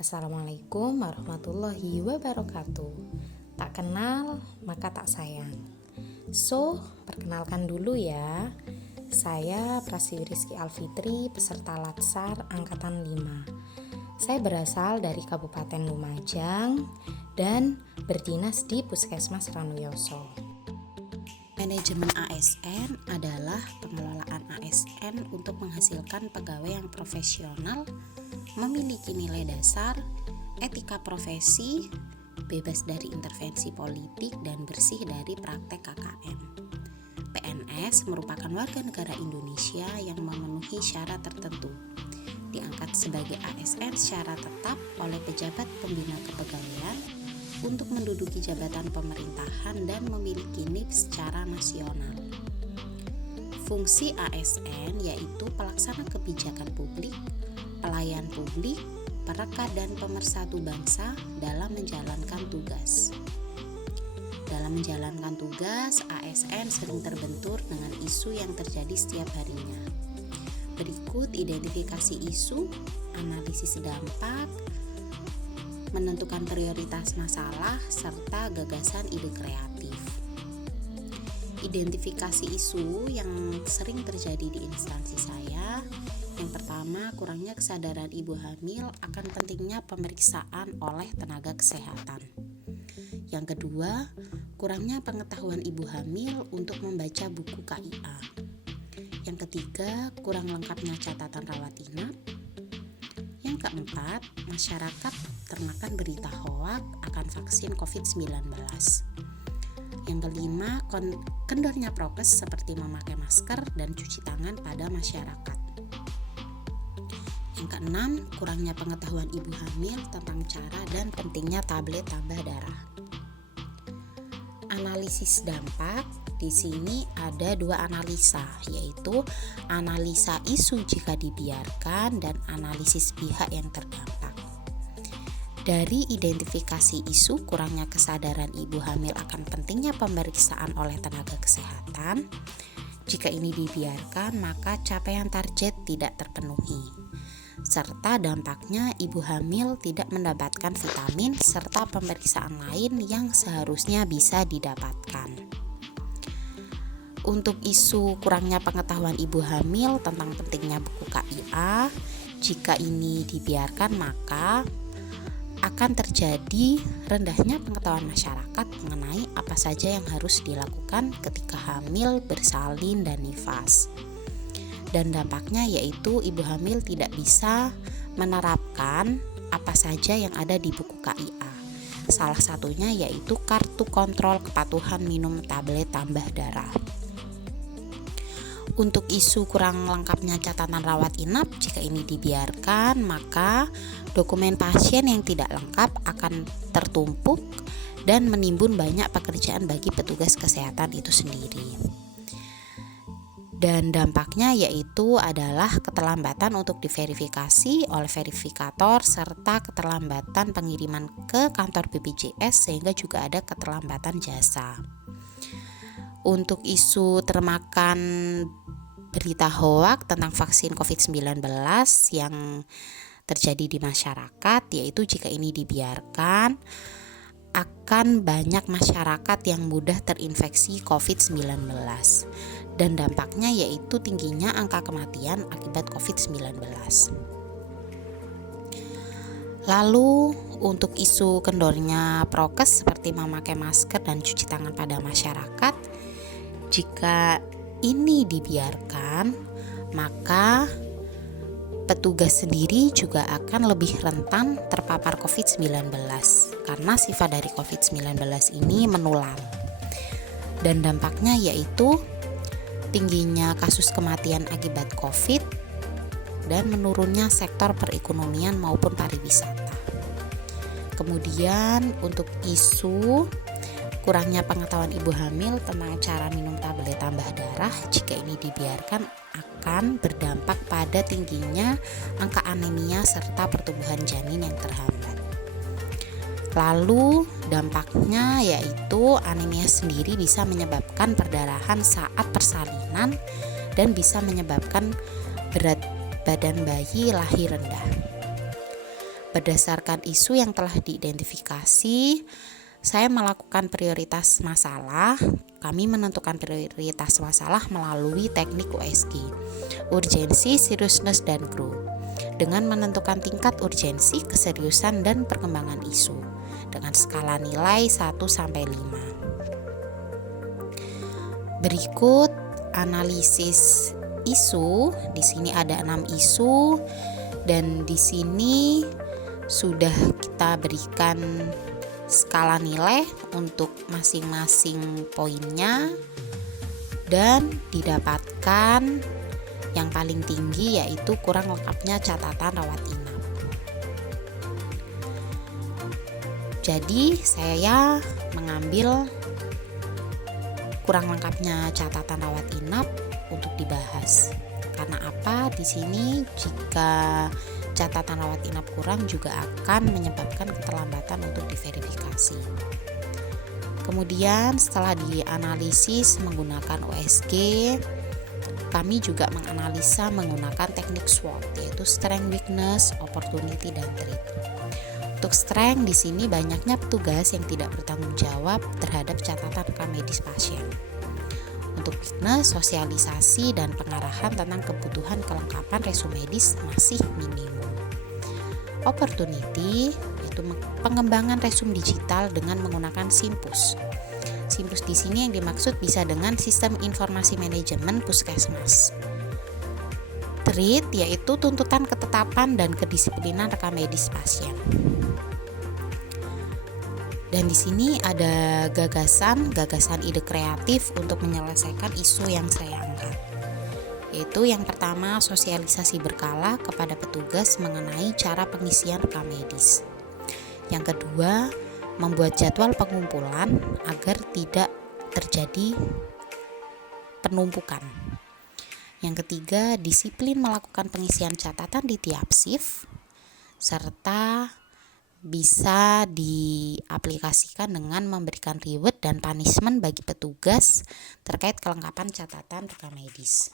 Assalamualaikum warahmatullahi wabarakatuh. Tak kenal maka tak sayang. Perkenalkan dulu ya. Saya Prasiwi Rizky Alfitri, peserta Latsar Angkatan 5. Saya berasal dari Kabupaten Lumajang dan berdinas di Puskesmas Ranuyoso. Manajemen ASN adalah pengelolaan ASN untuk menghasilkan pegawai yang profesional, memiliki nilai dasar, etika profesi, bebas dari intervensi politik, dan bersih dari praktek KKN. PNS merupakan warga negara Indonesia yang memenuhi syarat tertentu, diangkat sebagai ASN secara tetap oleh pejabat pembina kepegawaian untuk menduduki jabatan pemerintahan dan memiliki NIP secara nasional. Fungsi ASN yaitu pelaksana kebijakan publik, pelayan publik, perekat dan pemersatu bangsa dalam menjalankan tugas. Dalam menjalankan tugas, ASN sering terbentur dengan isu yang terjadi setiap harinya. Berikut identifikasi isu, analisis dampak, menentukan prioritas masalah, serta gagasan ide kreatif. Identifikasi isu yang sering terjadi di instansi saya. Yang pertama, kurangnya kesadaran ibu hamil akan pentingnya pemeriksaan oleh tenaga kesehatan. Yang kedua, kurangnya pengetahuan ibu hamil untuk membaca buku KIA. Yang ketiga, kurang lengkapnya catatan rawat inap. Yang keempat, masyarakat termakan berita hoak akan vaksin COVID-19. Yang kelima, kendornya prokes seperti memakai masker dan cuci tangan pada masyarakat. Yang keenam, kurangnya pengetahuan ibu hamil tentang cara dan pentingnya tablet tambah darah. Analisis dampak. Di sini ada dua analisa, yaitu analisa isu jika dibiarkan dan analisis pihak yang terdampak. Dari identifikasi isu kurangnya kesadaran ibu hamil akan pentingnya pemeriksaan oleh tenaga kesehatan. Jika ini dibiarkan, maka capaian target tidak terpenuhi. Serta dampaknya ibu hamil tidak mendapatkan vitamin serta pemeriksaan lain yang seharusnya bisa didapatkan. Untuk isu kurangnya pengetahuan ibu hamil tentang pentingnya buku KIA, jika ini dibiarkan maka akan terjadi rendahnya pengetahuan masyarakat mengenai apa saja yang harus dilakukan ketika hamil, bersalin, dan nifas. Dan dampaknya yaitu ibu hamil tidak bisa menerapkan apa saja yang ada di buku KIA. Salah satunya yaitu kartu kontrol kepatuhan minum tablet tambah darah. Untuk isu kurang lengkapnya catatan rawat inap, jika ini dibiarkan, maka dokumen pasien yang tidak lengkap akan tertumpuk dan menimbun banyak pekerjaan bagi petugas kesehatan itu sendiri. Dan dampaknya yaitu adalah keterlambatan untuk diverifikasi oleh verifikator serta keterlambatan pengiriman ke kantor BPJS sehingga juga ada keterlambatan jasa. Untuk isu termakan berita hoak tentang vaksin COVID-19 yang terjadi di masyarakat, yaitu jika ini dibiarkan akan banyak masyarakat yang mudah terinfeksi COVID-19 dan dampaknya yaitu tingginya angka kematian akibat COVID-19. Lalu untuk isu kendornya prokes seperti memakai masker dan cuci tangan pada masyarakat, jika ini dibiarkan, maka petugas sendiri juga akan lebih rentan terpapar COVID-19 karena sifat dari COVID-19 ini menular. Dan dampaknya yaitu tingginya kasus kematian akibat COVID dan menurunnya sektor perekonomian maupun pariwisata. Kemudian untuk isu kurangnya pengetahuan ibu hamil tentang cara minum tablet tambah darah, jika ini dibiarkan akan berdampak pada tingginya angka anemia serta pertumbuhan janin yang terhambat. Lalu dampaknya yaitu anemia sendiri bisa menyebabkan perdarahan saat persalinan dan bisa menyebabkan berat badan bayi lahir rendah. Berdasarkan isu yang telah diidentifikasi, saya melakukan prioritas masalah. Kami menentukan prioritas masalah melalui teknik USG, urgensi, seriousness, dan grow, dengan menentukan tingkat urgensi, keseriusan, dan perkembangan isu dengan skala nilai 1-5. Berikut analisis isu. Di sini ada 6 isu dan di sini sudah kita berikan skala nilai untuk masing-masing poinnya dan didapatkan yang paling tinggi yaitu kurang lengkapnya catatan rawat inap. Jadi saya mengambil kurang lengkapnya catatan rawat inap untuk dibahas. Karena apa? Di sini jika catatan rawat inap kurang juga akan menyebabkan keterlambatan untuk diverifikasi. Kemudian setelah dianalisis menggunakan USG, kami juga menganalisa menggunakan teknik SWOT, yaitu Strength, Weakness, Opportunity, dan Threat. Untuk strength di sini banyaknya petugas yang tidak bertanggung jawab terhadap catatan rekam medis pasien. Untuk weakness, sosialisasi dan pengarahan tentang kebutuhan kelengkapan resume medis masih minimum. Opportunity yaitu pengembangan resume digital dengan menggunakan Simpus. Simpus di sini yang dimaksud bisa dengan sistem informasi manajemen puskesmas. Treat yaitu tuntutan ketetapan dan kedisiplinan rekam medis pasien. Dan di sini ada gagasan ide kreatif untuk menyelesaikan isu yang saya angkat. Yaitu yang pertama, sosialisasi berkala kepada petugas mengenai cara pengisian rekam medis. Yang kedua, membuat jadwal pengumpulan agar tidak terjadi penumpukan. Yang ketiga, disiplin melakukan pengisian catatan di tiap shift serta bisa diaplikasikan dengan memberikan reward dan punishment bagi petugas terkait kelengkapan catatan rekam medis.